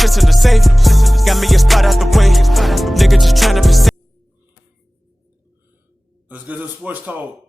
shit's in the safe. Got me a spot out the way. Nigga just tryna be safe. Let's get to sports talk.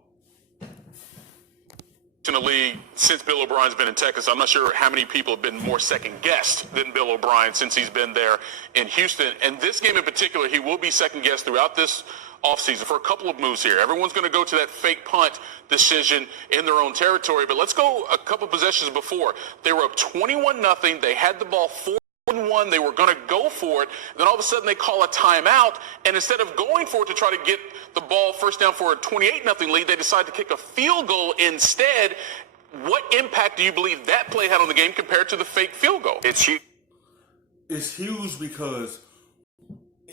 In the league since Bill O'Brien's been in Texas. I'm not sure how many people have been more second-guessed than Bill O'Brien since he's been there in Houston. And this game in particular, he will be second-guessed throughout this offseason for a couple of moves here. Everyone's going to go to that fake punt decision in their own territory. But let's go a couple possessions before. They were up 21-0. They had the ball 4-1. They were going to go for it. Then all of a sudden they call a timeout. And instead of going for it to try to get the ball first down for a 28-0 lead, they decide to kick a field goal instead. What impact do you believe that play had on the game compared to the fake field goal? It's huge. It's huge because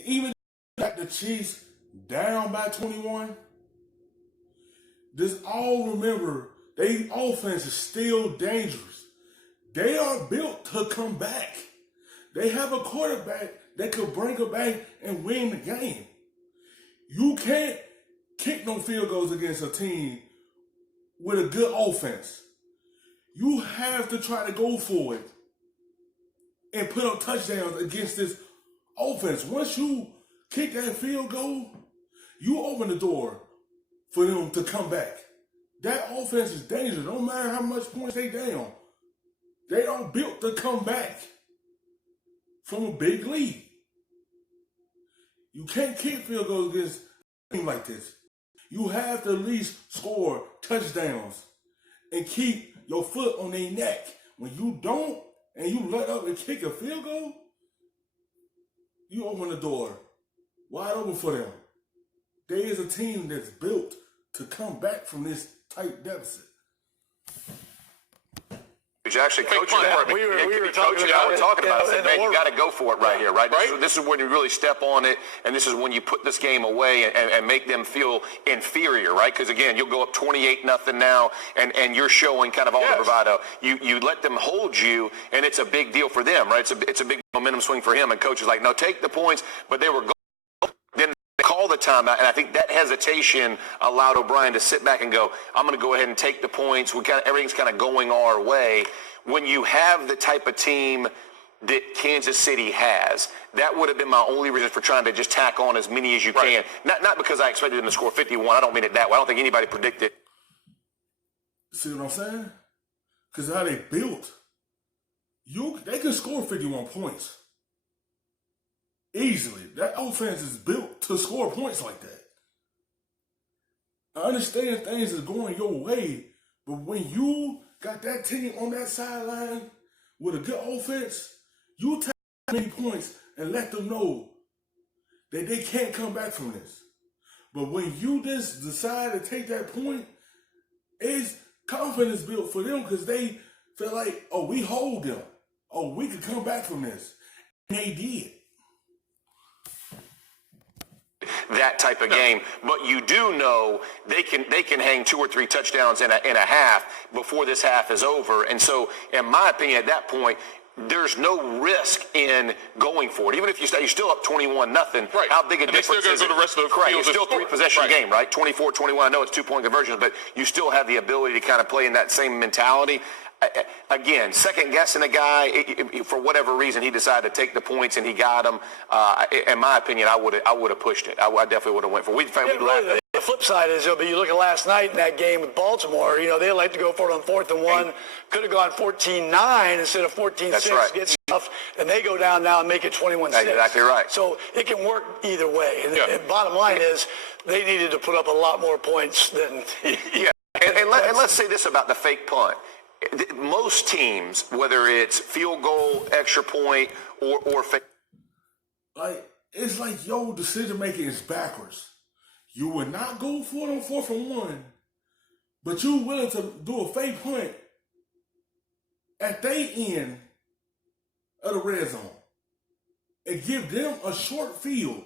even at the Chiefs down by 21, just all remember, their offense is still dangerous. They are built to come back. They have a quarterback that could bring it back and win the game. You can't kick no field goals against a team with a good offense. You have to try to go for it and put up touchdowns against this offense. Once you kick that field goal, you open the door for them to come back. That offense is dangerous. No matter how much points they down. They are built to come back from a big lead. You can't kick field goals against a team like this. You have to at least score touchdowns and keep your foot on their neck. When you don't, and you let up and kick a field goal, you open the door wide open for them. There is a team that's built to come back from this tight deficit. Actually, coaches, we were talking about it. Man, you got to go for it right here, right? This is when you really step on it, and this is when you put this game away and make them feel inferior, right? Because again, you'll go up 28-0 now, and you're showing kind of all the bravado. You let them hold you, and it's a big deal for them, right? It's a big momentum swing for him. And coach is like, no, take the points, but they were going. Then they call the timeout, and I think that hesitation allowed O'Brien to sit back and go, I'm going to go ahead and take the points. Everything's kind of going our way. When you have the type of team that Kansas City has, that would have been my only reason for trying to just tack on as many as you can. Not because I expected them to score 51. I don't mean it that way. I don't think anybody predicted. See what I'm saying? Because how they built, they can score 51 points easily. That offense is built to score points like that. I understand things is going your way, but when you got that team on that sideline with a good offense, you take many points and let them know that they can't come back from this. But when you just decide to take that point, it's confidence built for them because they feel like, oh, we hold them. Oh, we could come back from this. And they did. That type of game, but you do know they can hang 2 or 3 touchdowns in a half before this half is over. And so, in my opinion, at that point, there's no risk in going for it. Even if you're still up 21-0, how big a difference is it? The rest of the Correct. It's still a 3-possession game, right? 24-21. I know it's 2-point conversions, but you still have the ability to kind of play in that same mentality. Again, second guessing a guy, for whatever reason, he decided to take the points and he got them. In my opinion, I would have pushed it. I definitely would have went for it. The flip side is, but you look at last night in that game with Baltimore, they like to go for it on 4th and 1. Could have gone 14-9 instead of 14-6, get stuffed, and they go down now and make it 21-6. That's exactly right. So it can work either way. And the bottom line is they needed to put up a lot more points than... And let's say this about the fake punt. Most teams, whether it's field goal, extra point, or fake. It's like your decision making is backwards. You would not go for it on 4th and 1, but you're willing to do a fake punt at their end of the red zone and give them a short field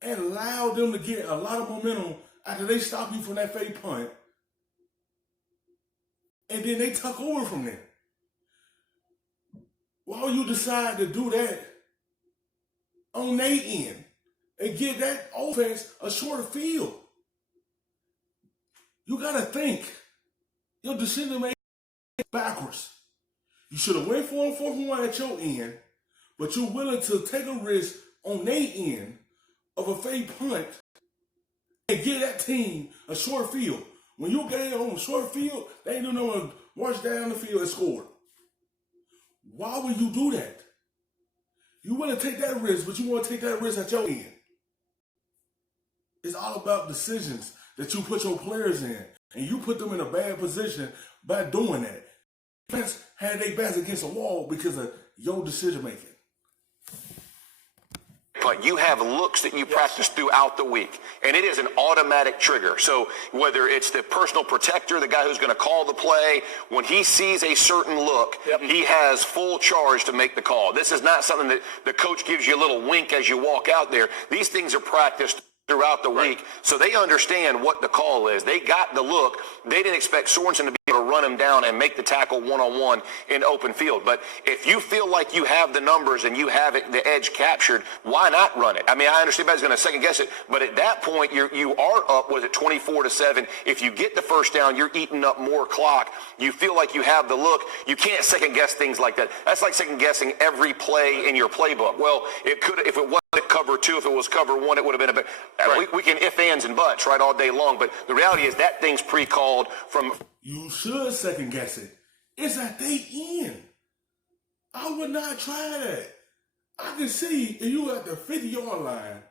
and allow them to get a lot of momentum after they stop you from that fake punt. And then they tuck over from there. Why would you decide to do that on their end and give that offense a shorter field? You got to think. Your decision making backwards. You should have went for a 4th and 1 at your end, but you're willing to take a risk on their end of a fake punt and give that team a short field. When you get on a short field, they ain't no one march down the field and score. Why would you do that? You want to take that risk, but you want to take that risk at your end. It's all about decisions that you put your players in, and you put them in a bad position by doing that. Defense had their backs against the wall because of your decision making. But you have looks that you practice throughout the week, and it is an automatic trigger. So whether it's the personal protector, the guy who's going to call the play, when he sees a certain look, he has full charge to make the call. This is not something that the coach gives you a little wink as you walk out there. These things are practiced throughout the week, so they understand what the call is. They got the look. They didn't expect Sorensen to be able to run him down and make the tackle one-on-one in open field. But if you feel like you have the numbers and you have it, the edge captured, why not run it? I mean, I understand everybody's going to second guess it, but at that point, you are up, was it 24-7? If you get the first down, you're eating up more clock. You feel like you have the look. You can't second guess things like that. That's like second guessing every play in your playbook. Well, it could, if it wasn't cover 2, if it was cover 1, it would have been a bit. We can if, ands, and buts right all day long, but the reality is that thing's pre-called from. You should second guess it. It's at their end. I would not try that. I can see if you at the 50-yard line,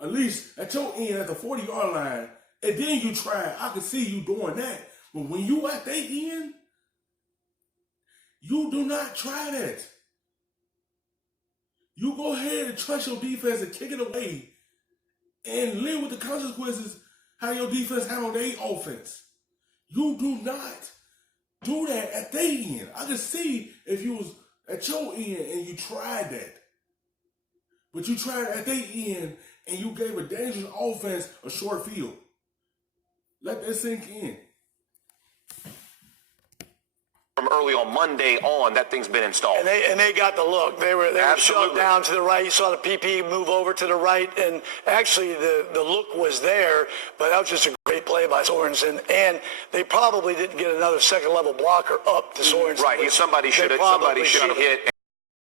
at least at your end at the 40-yard line, and then you try. I can see you doing that. But when you at their end, you do not try that. You go ahead and trust your defense and kick it away and live with the consequences how your defense handle their offense. You do not do that at their end. I can see if you was at your end and you tried that. But you tried it at their end and you gave a dangerous offense a short field. Let that sink in. From early on Monday on, that thing's been installed. And they got the look. They were shoved down to the right. You saw the PP move over to the right, and actually the look was there, but that was just a great play by Sorensen. And they probably didn't get another second-level blocker up to Sorensen. Right. Somebody should have hit.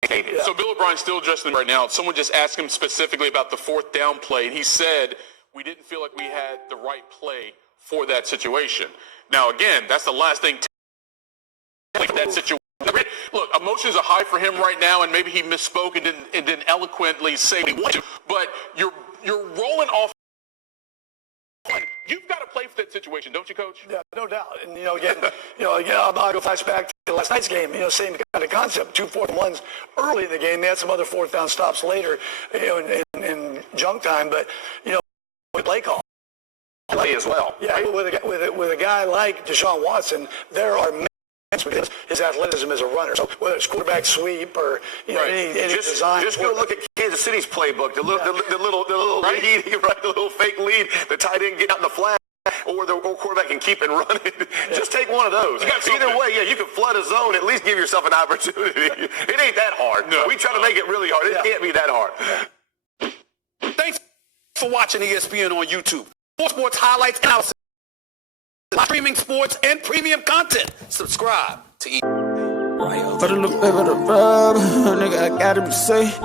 Yeah. So Bill O'Brien's still adjusting right now. Someone just asked him specifically about the 4th down play, and he said, we didn't feel like we had the right play for that situation. Now, again, that's the last thing that situation. Look, emotions are high for him right now, and maybe he misspoke and didn't eloquently say what he wanted to, but you're rolling off. You've got to play for that situation, don't you, Coach? Yeah, no doubt. And again, I'll go flashback to last night's game. Same kind of concept. 2 4th and 1s early in the game. They had some other 4th down stops later, in junk time. But with play call. Play as well. Yeah, right? with a guy like Deshaun Watson, there are because his athleticism as a runner. So whether it's quarterback sweep or any design. Just go look at Kansas City's playbook. The little lead, right? The little fake lead. The tight end getting out in the flat, or the quarterback can keep it running. Just take one of those. Either way, you can flood a zone. At least give yourself an opportunity. It ain't that hard. No. We try to make it really hard. It can't be that hard. Thanks for watching ESPN on YouTube. For sports highlights, analysis, live streaming sports, and premium content. Subscribe to For the look, baby, the rub, nigga, I gotta be safe.